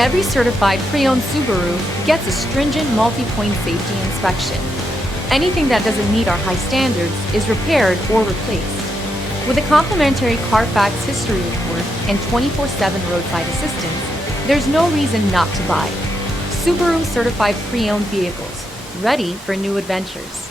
Every certified pre-owned Subaru gets a stringent multi-point safety inspection. Anything that doesn't meet our high standards is repaired or replaced. With a complimentary Carfax history report and 24/7 roadside assistance, there's no reason not to buy. Subaru certified pre-owned vehicles, ready for new adventures.